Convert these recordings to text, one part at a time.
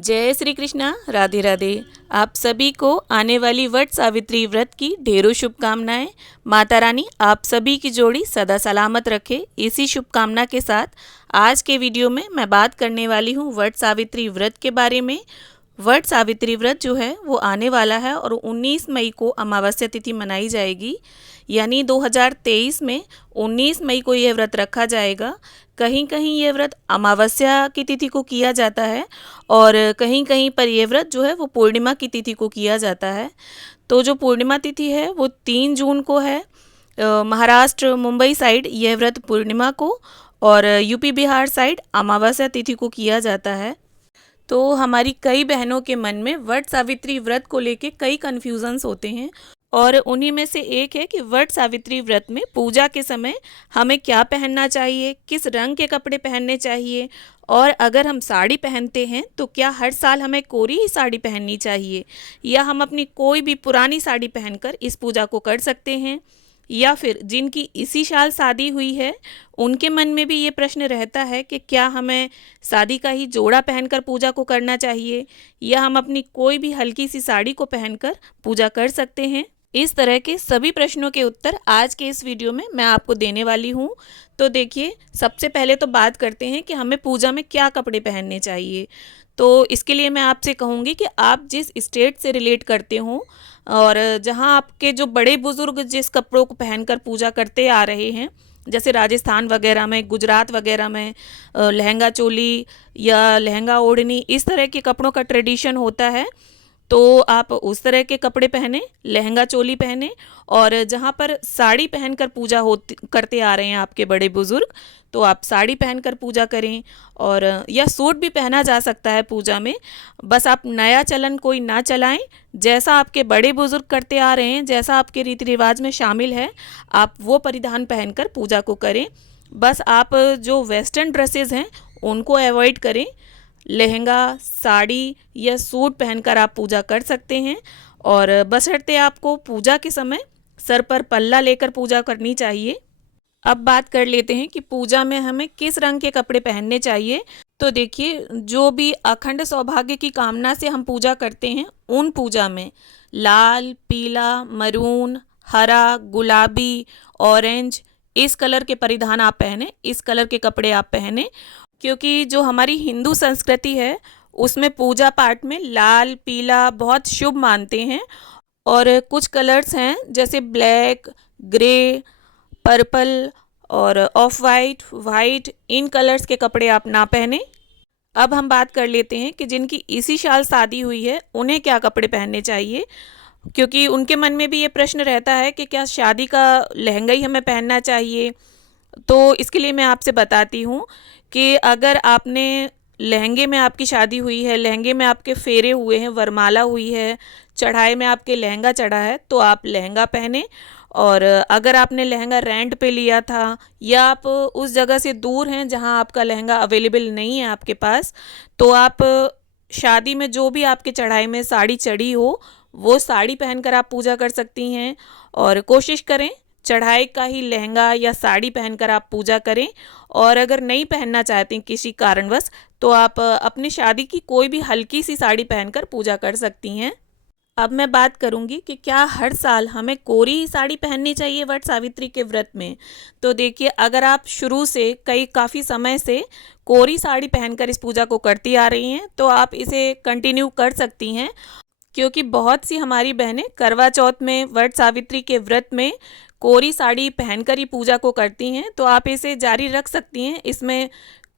जय श्री कृष्णा, राधे राधे। आप सभी को आने वाली वट सावित्री व्रत की ढेरों शुभकामनाएं। माता रानी आप सभी की जोड़ी सदा सलामत रखे। इसी शुभकामना के साथ आज के वीडियो में मैं बात करने वाली हूं वट सावित्री व्रत के बारे में। वट सावित्री व्रत जो है वो आने वाला है और 19 मई को अमावस्या तिथि मनाई जाएगी। यानी 2023 में 19 मई को यह व्रत रखा जाएगा। कहीं कहीं ये व्रत अमावस्या की तिथि को किया जाता है और कहीं कहीं पर यह व्रत जो है वो पूर्णिमा की तिथि को किया जाता है। तो जो पूर्णिमा तिथि है वो 3 जून को है। महाराष्ट्र मुंबई साइड यह व्रत पूर्णिमा को और यूपी बिहार साइड अमावस्या तिथि को किया जाता है। तो हमारी कई बहनों के मन में वट सावित्री व्रत को लेके कई कन्फ्यूजन्स होते हैं और उन्हीं में से एक है कि वट सावित्री व्रत में पूजा के समय हमें क्या पहनना चाहिए, किस रंग के कपड़े पहनने चाहिए, और अगर हम साड़ी पहनते हैं तो क्या हर साल हमें कोरी ही साड़ी पहननी चाहिए या हम अपनी कोई भी पुरानी साड़ी पहनकर इस पूजा को कर सकते हैं, या फिर जिनकी इसी साल शादी हुई है उनके मन में भी ये प्रश्न रहता है कि क्या हमें शादी का ही जोड़ा पहनकर पूजा को करना चाहिए या हम अपनी कोई भी हल्की सी साड़ी को पहनकर पूजा कर सकते हैं। इस तरह के सभी प्रश्नों के उत्तर आज के इस वीडियो में मैं आपको देने वाली हूँ। तो देखिए, सबसे पहले तो बात करते हैं कि हमें पूजा में क्या कपड़े पहनने चाहिए। तो इसके लिए मैं आपसे कहूँगी कि आप जिस स्टेट से रिलेट करते हो और जहाँ आपके जो बड़े बुजुर्ग जिस कपड़ों को पहनकर पूजा करते आ रहे हैं, जैसे राजस्थान वगैरह में, गुजरात वगैरह में लहंगा चोली या लहंगा ओढ़नी, इस तरह के कपड़ों का ट्रेडिशन होता है, तो आप उस तरह के कपड़े पहने, लहंगा चोली पहने। और जहाँ पर साड़ी पहनकर पूजा होती करते आ रहे हैं आपके बड़े बुजुर्ग, तो आप साड़ी पहनकर पूजा करें। और या सूट भी पहना जा सकता है पूजा में, बस आप नया चलन कोई ना चलाएं। जैसा आपके बड़े बुजुर्ग करते आ रहे हैं, जैसा आपके रीति रिवाज में शामिल है, आप वो परिधान पहनकर पूजा को करें। बस आप जो वेस्टर्न ड्रेसेस हैं उनको अवॉइड करें। लहंगा, साड़ी या सूट पहनकर आप पूजा कर सकते हैं और बशर्ते आपको पूजा के समय सर पर पल्ला लेकर पूजा करनी चाहिए। अब बात कर लेते हैं कि पूजा में हमें किस रंग के कपड़े पहनने चाहिए। तो देखिए, जो भी अखंड सौभाग्य की कामना से हम पूजा करते हैं, उन पूजा में लाल, पीला, मरून, हरा, गुलाबी, ऑरेंज, इस कलर के परिधान आप पहने, इस कलर के कपड़े आप पहने। क्योंकि जो हमारी हिंदू संस्कृति है उसमें पूजा पाठ में लाल, पीला बहुत शुभ मानते हैं। और कुछ कलर्स हैं जैसे ब्लैक, ग्रे, पर्पल और of white, white, in colours के कपड़े आप ना पहने। अब हम बात कर लेते हैं कि जिनकी इसी साल शादी हुई है उन्हें क्या कपड़े पहनने चाहिए, क्योंकि उनके मन में भी ये प्रश्न रहता है कि क्या शादी का लहंगा ही हमें पहनना चाहिए। तो इसके लिए मैं आपसे बताती हूँ कि अगर आपने लहंगे में आपकी शादी हुई है, लहंगे में आपके फेरे हुए हैं, वरमाला हुई है, चढ़ाई में आपके लहंगा चढ़ा है, तो आप लहंगा पहने। और अगर आपने लहंगा रेंट पे लिया था या आप उस जगह से दूर हैं जहां आपका लहंगा अवेलेबल नहीं है आपके पास, तो आप शादी में जो भी आपके चढ़ाई में साड़ी चढ़ी हो वो साड़ी पहनकर आप पूजा कर सकती हैं। और कोशिश करें चढ़ाई का ही लहंगा या साड़ी पहनकर आप पूजा करें। और अगर नहीं पहनना चाहते हैं किसी कारणवश, तो आप अपनी शादी की कोई भी हल्की सी साड़ी पहनकर पूजा कर सकती हैं। अब मैं बात करूंगी कि क्या हर साल हमें कोरी ही साड़ी पहननी चाहिए वट सावित्री के व्रत में। तो देखिए, अगर आप शुरू से काफ़ी समय से कोरी साड़ी पहनकर इस पूजा को करती आ रही हैं तो आप इसे कंटिन्यू कर सकती हैं। क्योंकि बहुत सी हमारी बहनें करवा चौथ में, वट सावित्री के व्रत में कोरी साड़ी पहनकर ही पूजा को करती हैं, तो आप इसे जारी रख सकती हैं। इसमें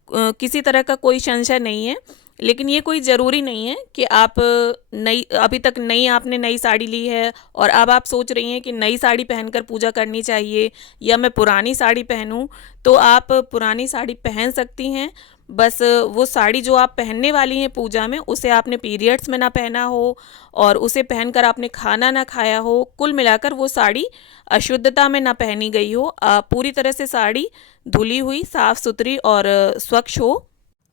किसी तरह का कोई संशय नहीं है। लेकिन ये कोई ज़रूरी नहीं है कि आप अभी तक आपने नई साड़ी ली है और अब आप सोच रही हैं कि नई साड़ी पहनकर पूजा करनी चाहिए या मैं पुरानी साड़ी पहनूं। तो आप पुरानी साड़ी पहन सकती हैं। बस वो साड़ी जो आप पहनने वाली हैं पूजा में, उसे आपने पीरियड्स में ना पहना हो और उसे पहनकर आपने खाना ना खाया हो। कुल मिलाकर वो साड़ी अशुद्धता में ना पहनी गई हो। पूरी तरह से साड़ी धुली हुई, साफ़ सुथरी और स्वच्छ हो।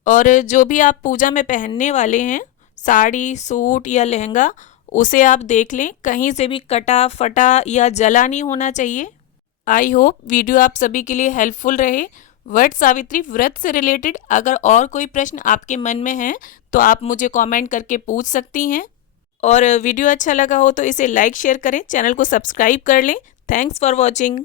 और जो भी आप पूजा में पहनने वाले हैं, साड़ी, सूट या लहंगा, उसे आप देख लें कहीं से भी कटा फटा या जला नहीं होना चाहिए। आई होप वीडियो आप सभी के लिए हेल्पफुल रहे। वट सावित्री व्रत से रिलेटेड अगर और कोई प्रश्न आपके मन में है तो आप मुझे कमेंट करके पूछ सकती हैं। और वीडियो अच्छा लगा हो तो इसे लाइक शेयर करें, चैनल को सब्सक्राइब कर लें। Thanks for watching.